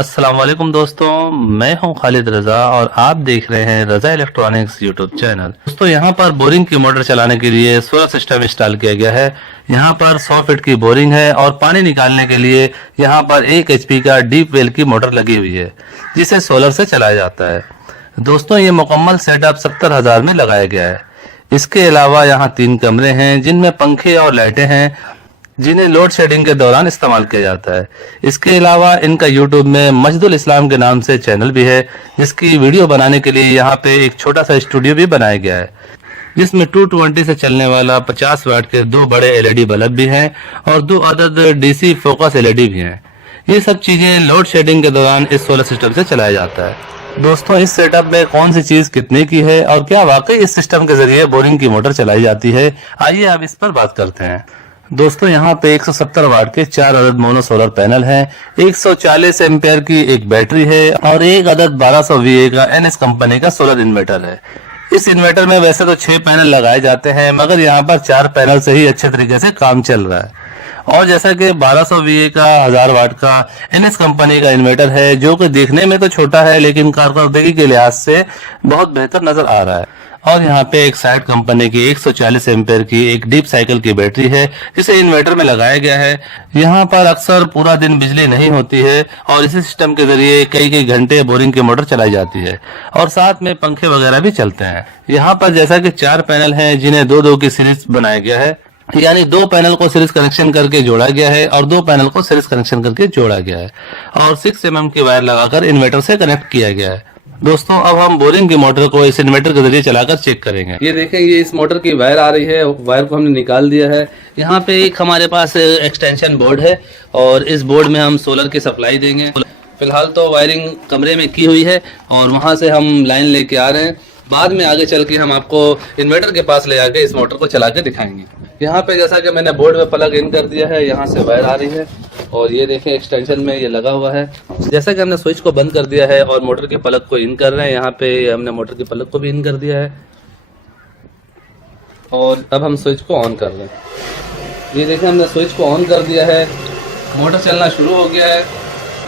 अस्सलाम वालेकुम दोस्तों, मैं हूं खालिद रजा और आप देख रहे हैं रजा इलेक्ट्रॉनिक्स यूट्यूब चैनल। दोस्तों यहां पर बोरिंग की मोटर चलाने के लिए सोलर सिस्टम इंस्टॉल किया गया है। यहां पर 100 फीट की बोरिंग है और पानी निकालने के लिए यहां पर 1 HP का डीप वेल की मोटर लगी हुई है जिसे सोलर से चलाया जाता है। दोस्तों ये मुकम्मल सेटअप 70,000 में लगाया गया है। इसके अलावा यहाँ 3 कमरे हैं जिनमें पंखे और लाइटें हैं जिन्हें लोड शेडिंग के दौरान इस्तेमाल किया जाता है। इसके अलावा इनका यूट्यूब में मस्जिदुल इस्लाम के नाम से चैनल भी है जिसकी वीडियो बनाने के लिए यहाँ पे एक छोटा सा स्टूडियो भी बनाया गया है जिसमें 220 से चलने वाला 50 वाट के 2 बड़े LED बल्ब भी हैं और 2 अदद DC फोकस LED भी हैं। ये सब चीजें लोड शेडिंग के दौरान इस सोलर सिस्टम से चलाया जाता है। दोस्तों इस सेटअप में कौन सी चीज कितने की है और क्या वाकई इस सिस्टम के जरिए बोरिंग की मोटर चलाई जाती है, आइए अब इस पर बात करते हैं। दोस्तों यहाँ पे 170 वाट के 4 अदद मोनो सोलर पैनल हैं, 140 एम्पेयर की एक बैटरी है और एक अदद 1200 VA का NS कंपनी का सोलर इन्वर्टर है। इस इन्वर्टर में वैसे तो 6 पैनल लगाए जाते हैं मगर यहाँ पर 4 पैनल से ही अच्छे तरीके से काम चल रहा है। और जैसा कि 1200 VA का 1000 वाट का NS कंपनी का इन्वर्टर है जो कि देखने में तो छोटा है लेकिन कारकर्दगी के लिहाज से बहुत बेहतर नजर आ रहा है। और यहाँ पे एक साइड कंपनी की 140 एम्पेयर की एक डीप साइकिल की बैटरी है जिसे इन्वर्टर में लगाया गया है। यहाँ पर अक्सर पूरा दिन बिजली नहीं होती है और इसी सिस्टम के जरिए कई कई घंटे बोरिंग की मोटर चलाई जाती है और साथ में पंखे वगैरह भी चलते हैं। यहाँ पर जैसा कि 4 पैनल हैं जिन्हें 2-2 की सीरीज बनाया गया है, यानी 2 पैनल को सीरीज कनेक्शन करके जोड़ा गया है और 2 पैनल को सीरीज कनेक्शन करके जोड़ा गया है और 6 mm की वायर लगाकर इन्वर्टर से कनेक्ट किया गया है। दोस्तों अब हम बोरिंग की मोटर को इस इन्वर्टर के जरिए चलाकर चेक करेंगे। ये देखें, ये इस मोटर की वायर आ रही है, वायर को हमने निकाल दिया है। यहाँ पे एक हमारे पास एक्सटेंशन बोर्ड है और इस बोर्ड में हम सोलर की सप्लाई देंगे। फिलहाल तो वायरिंग कमरे में की हुई है और वहाँ से हम लाइन लेके आ रहे हैं। बाद में आगे चल के हम आपको इन्वर्टर के पास ले आके इस मोटर को चला के दिखाएंगे। यहाँ पे जैसा कि मैंने बोर्ड में प्लग इन कर दिया है, यहाँ से वायर आ रही है और ये देखें एक्सटेंशन में ये लगा हुआ है। जैसा कि हमने स्विच को बंद कर दिया है और मोटर के प्लग को इन कर रहे हैं, यहाँ पे हमने मोटर के प्लग को भी इन कर दिया है और अब हम स्विच को ऑन कर रहे हैं। ये देखें हमने स्विच को ऑन कर दिया है, मोटर चलना शुरू हो गया है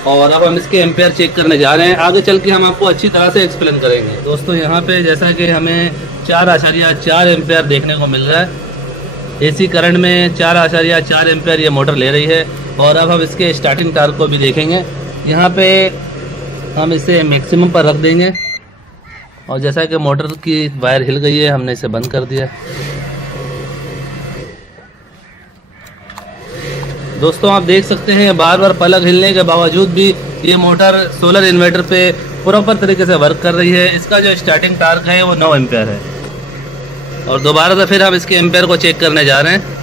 और अब हम इसके एम्पेयर चेक करने जा रहे हैं। आगे चल के हम आपको अच्छी तरह से एक्सप्लेन करेंगे। दोस्तों यहाँ पे जैसा कि हमें 4.4 एम्पेयर देखने को मिल रहा है। AC करंट में 4.4 एम्पेयर ये मोटर ले रही है और अब हम इसके स्टार्टिंग टार्क को भी देखेंगे। यहाँ पे हम इसे मैक्सिमम पर रख देंगे और जैसा कि मोटर की वायर हिल गई है हमने इसे बंद कर दिया। दोस्तों आप देख सकते हैं बार बार प्लग हिलने के बावजूद भी ये मोटर सोलर इन्वर्टर पे प्रॉपर तरीके से वर्क कर रही है। इसका जो स्टार्टिंग टार्क है वो 9 एम्पेयर है और दोबारा से फिर हम इसके एम्पेयर को चेक करने जा रहे हैं।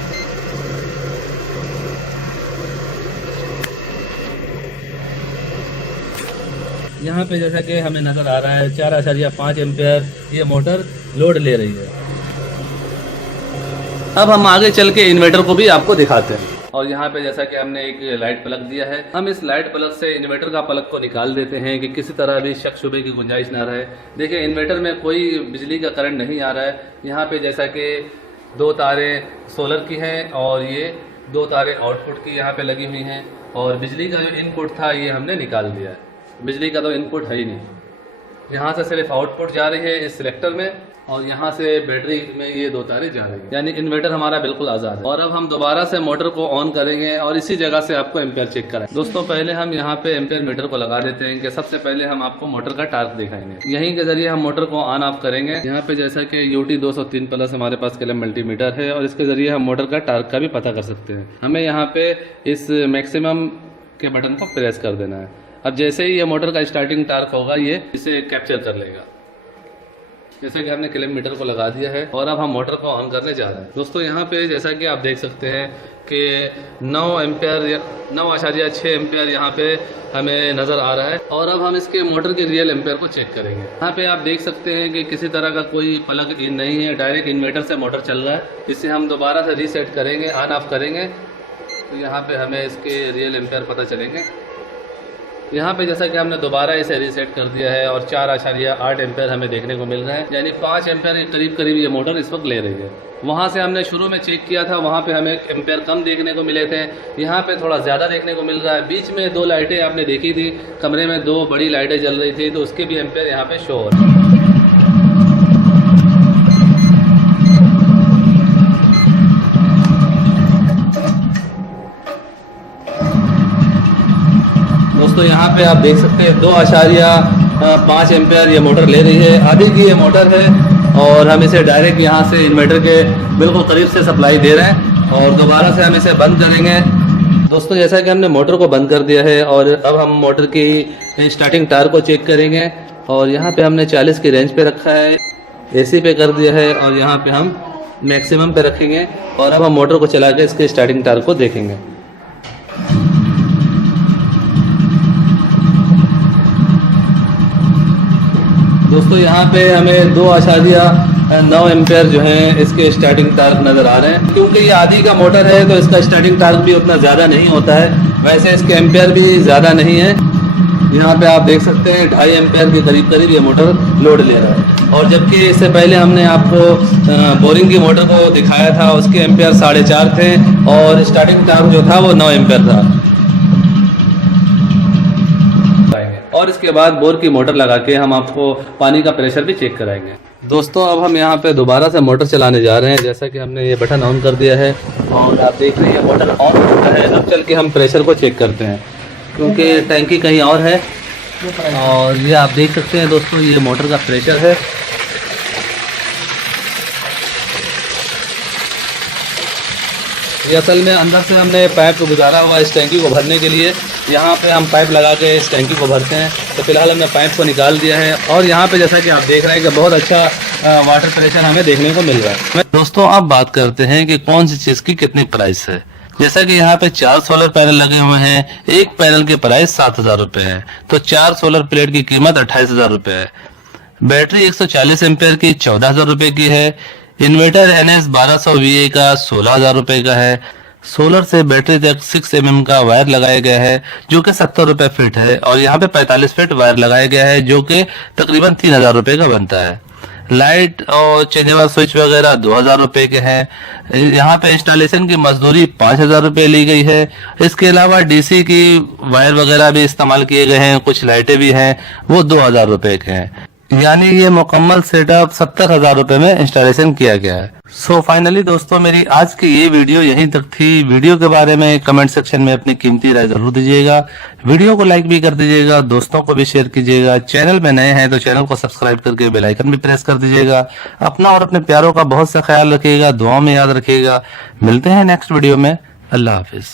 यहाँ पे जैसा कि हमें नज़र आ रहा है 4.5 एम्पेयर ये मोटर लोड ले रही है। अब हम आगे चल के इन्वर्टर को भी आपको दिखाते हैं और यहाँ पे जैसा कि हमने एक लाइट प्लग दिया है, हम इस लाइट प्लग से इन्वर्टर का प्लग को निकाल देते हैं कि किसी तरह भी शक शुबे की गुंजाइश ना रहे। देखिए इन्वर्टर में कोई बिजली का करंट नहीं आ रहा है। यहाँ पे जैसा कि 2 तारें सोलर की हैं और ये 2 तारें आउटपुट की यहाँ पे लगी हुई हैं और बिजली का जो इनपुट था ये हमने निकाल दिया है। बिजली का तो इनपुट है ही नहीं, यहाँ से सिर्फ आउटपुट जा रही है इस सिलेक्टर में और यहाँ से बैटरी में ये 2 तारें जा रही है, यानी इन्वर्टर हमारा बिल्कुल आज़ाद है। और अब हम दोबारा से मोटर को ऑन करेंगे और इसी जगह से आपको एम्पेयर चेक कराएं। दोस्तों पहले हम यहाँ पे एम्पेयर मीटर को लगा देते हैं कि सबसे पहले हम आपको मोटर का टार्क दिखाएंगे। यहीं के जरिए हम मोटर को ऑन ऑफ करेंगे। यहाँ पे जैसा कि UT 203 प्लस हमारे पास केलम मल्टीमीटर है और इसके जरिए हम मोटर का टार्क का भी पता कर सकते हैं। हमें यहाँ पे इस मैक्सिमम के बटन को प्रेस कर देना है। अब जैसे ही ये मोटर का स्टार्टिंग टार्क होगा ये इसे कैप्चर कर लेगा। जैसे कि हमने किलोमीटर को लगा दिया है और अब हम मोटर को ऑन करने जा रहे हैं। दोस्तों यहाँ पे जैसा कि आप देख सकते हैं कि 9 एम्पेयर 9.6 एम्पेयर यहाँ पे हमें नज़र आ रहा है और अब हम इसके मोटर के रियल एम्पेयर को चेक करेंगे। यहाँ पे आप देख सकते हैं कि किसी तरह का कोई प्लग इन नहीं है, डायरेक्ट इन्वर्टर से मोटर चल रहा है। इसे हम दोबारा से रीसेट करेंगे, ऑन ऑफ करेंगे तो यहाँ पे हमें इसके रियल एम्पेयर पता चलेंगे। यहाँ पे जैसा कि हमने दोबारा इसे रीसेट कर दिया है और 4.8 एम्पेयर हमें देखने को मिल रहे हैं, यानी 5 एम्पेयर करीब करीब ये मोटर इस वक्त ले रही है। वहाँ से हमने शुरू में चेक किया था, वहाँ पे हमें एम्पेयर कम देखने को मिले थे, यहाँ पे थोड़ा ज़्यादा देखने को मिल रहा है। बीच में 2 लाइटें आपने देखी थी, कमरे में 2 बड़ी लाइटें जल रही थी, तो उसके भी एम्पेयर यहाँ पे शो हो रहे हैं। दोस्तों यहाँ पे आप देख सकते हैं 2.5 एम्पेयर ये मोटर ले रही है। आधी की ये मोटर है और हम इसे डायरेक्ट यहाँ से इन्वर्टर के बिल्कुल करीब से सप्लाई दे रहे हैं और दोबारा से हम इसे बंद करेंगे। दोस्तों जैसा कि हमने मोटर को बंद कर दिया है और अब हम मोटर की स्टार्टिंग टार को चेक करेंगे और यहाँ पे हमने 40 की रेंज पे रखा है, AC पे कर दिया है और यहाँ पे हम मैक्सिमम पे रखेंगे और अब हम मोटर को चला के इसके स्टार्टिंग टार को देखेंगे। दोस्तों यहाँ पे हमें 2.9 एम्पेयर जो है इसके स्टार्टिंग टार्क नज़र आ रहे हैं। क्योंकि ये आधी का मोटर है तो इसका स्टार्टिंग टार्क भी उतना ज़्यादा नहीं होता है, वैसे इसके एम्पेयर भी ज़्यादा नहीं है। यहाँ पे आप देख सकते हैं 2.5 एम्पेयर के करीब करीब ये मोटर लोड ले रहा है। और जबकि इससे पहले हमने आपको बोरिंग की मोटर को दिखाया था, उसके एम्पेयर 4.5 थे और स्टार्टिंग टार्क जो था वो 9 एम्पेयर था। और इसके बाद बोर की मोटर लगा के हम आपको पानी का प्रेशर भी चेक कराएंगे। दोस्तों अब हम यहाँ पे दोबारा से मोटर चलाने जा रहे हैं। जैसा कि हमने ये बटन ऑन कर दिया है और आप देख रहे हैं मोटर ऑन होता है। अब चल के हम प्रेशर को चेक करते हैं क्योंकि टैंकी कहीं और है। और ये आप देख सकते हैं दोस्तों, ये मोटर का प्रेशर है। ये असल में अंदर से हमने पाइप को गुजारा हुआ इस टैंकी को भरने के लिए। यहाँ पे हम पाइप लगा के इस टैंकी को भरते हैं। तो फिलहाल हमने पाइप को निकाल दिया है और यहाँ पे जैसा कि आप देख रहे हैं कि बहुत अच्छा वाटर प्रेशर हमें देखने को मिल रहा है। दोस्तों अब बात करते हैं कि कौन सी चीज़ की कितनी प्राइस है। जैसा कि यहाँ पे 4 सोलर पैनल लगे हुए हैं, एक पैनल की प्राइस 7,000 रुपये है, तो 4 सोलर प्लेट की कीमत 28,000 रुपये है। बैटरी 140 एम्पेयर की 14,000 रुपये की है। इन्वर्टर NS 1200 VA का 16,000 रुपये का है। सोलर से बैटरी तक 6 mm का वायर लगाया गया है जो कि 70 रुपये फिट है और यहाँ पे 45 फीट वायर लगाया गया है जो कि तकरीबन 3,000 रुपये का बनता है। लाइट और चेंजेबल स्विच वगैरह 2,000 रुपये के हैं। यहाँ पे इंस्टॉलेशन की मजदूरी 5,000 रुपये ली गई है। इसके अलावा DC की वायर वगैरह भी इस्तेमाल किए गए हैं, कुछ लाइटें भी हैं, वो 2,000 रुपये के हैं। यानी ये मुकम्मल सेटअप 70,000 रुपये में इंस्टॉलेशन किया गया है। सो फाइनली दोस्तों मेरी आज की ये वीडियो यहीं तक थी। वीडियो के बारे में कमेंट सेक्शन में अपनी कीमती राय जरूर दीजिएगा। वीडियो को लाइक भी कर दीजिएगा, दोस्तों को भी शेयर कीजिएगा। चैनल में नए हैं तो चैनल को सब्सक्राइब करके बेल आइकन भी प्रेस कर दीजिएगा। अपना और अपने प्यारों का बहुत सा ख्याल रखिएगा, दुआओं में याद रखिएगा। मिलते हैं नेक्स्ट वीडियो में। अल्लाह हाफिज।